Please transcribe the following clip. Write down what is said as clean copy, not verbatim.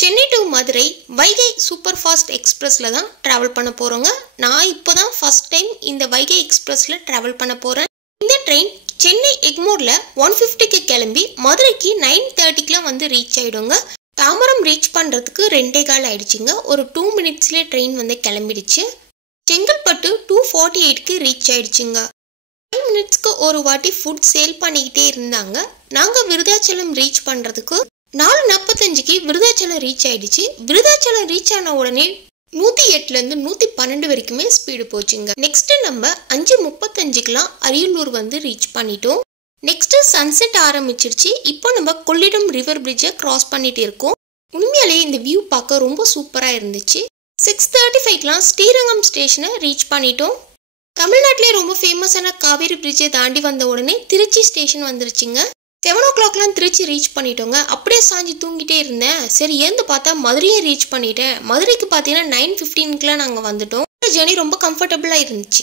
Chennai to Madurai Vaigai super fast எக்ஸ்பிரஸில் தான் travel பண்ண போகிறோங்க. நான் இப்போ தான் ஃபஸ்ட் டைம் இந்த வைகை எக்ஸ்பிரஸில் ட்ராவல் பண்ண போகிறேன். இந்த ட்ரெயின் சென்னை எக்மோரில் 150க்கு கிளம்பி மதுரைக்கு 9:30க்குலாம் வந்து ரீச் ஆகிடுங்க. தாம்பரம் ரீச் பண்ணுறதுக்கு 2 கால் ஆகிடுச்சிங்க. ஒரு 2 மினிட்ஸ்லேயே ட்ரெயின் வந்து கிளம்பிடுச்சு. செங்கல்பட்டு 2:48க்கு ரீச் ஆகிடுச்சிங்க. 5 மினிட்ஸ்க்கு ஒரு வாட்டி ஃபுட் சேல் பண்ணிக்கிட்டே இருந்தாங்க. நாங்கள் விருதாச்சலம் ரீச் பண்ணுறதுக்கு 4:45க்கு விருதாச்சலம் ரீச் ஆயிடுச்சு. விருதாச்சலம் ரீச் ஆன உடனே 108லேருந்து 112 வரைக்குமே ஸ்பீடு போச்சுங்க. நெக்ஸ்ட் நம்ம 5:35க்குலாம் அரியலூர் வந்து ரீச் பண்ணிட்டோம். நெக்ஸ்ட் சன்செட் ஆரம்பிச்சிருச்சு. இப்போ நம்ம கொள்ளிடம் ரிவர் பிரிட்ஜை கிராஸ் பண்ணிட்டு இருக்கோம். உண்மையாலேயே இந்த வியூ பார்க்க ரொம்ப சூப்பராக இருந்துச்சு. 6:35க்குலாம் ஸ்ரீரங்கம் ஸ்டேஷனை ரீச் பண்ணிட்டோம். தமிழ்நாட்டிலே ரொம்ப ஃபேமஸான காவேரி பிரிட்ஜை தாண்டி வந்த உடனே திருச்சி ஸ்டேஷன் வந்துருச்சுங்க. 7 o'clockலாம் திருச்சி ரீச் பண்ணிட்டோங்க. அப்படியே சாஞ்சி தூங்கிட்டே இருந்தேன். சரி ஏந்து பார்த்தா மதுரையை ரீச் பண்ணிட்டேன். மதுரைக்கு பார்த்தீங்கன்னா 9:15க்குலாம் நாங்கள் வந்துட்டோம். ஜர்னி ரொம்ப கம்ஃபர்டபுளாக இருந்துச்சு.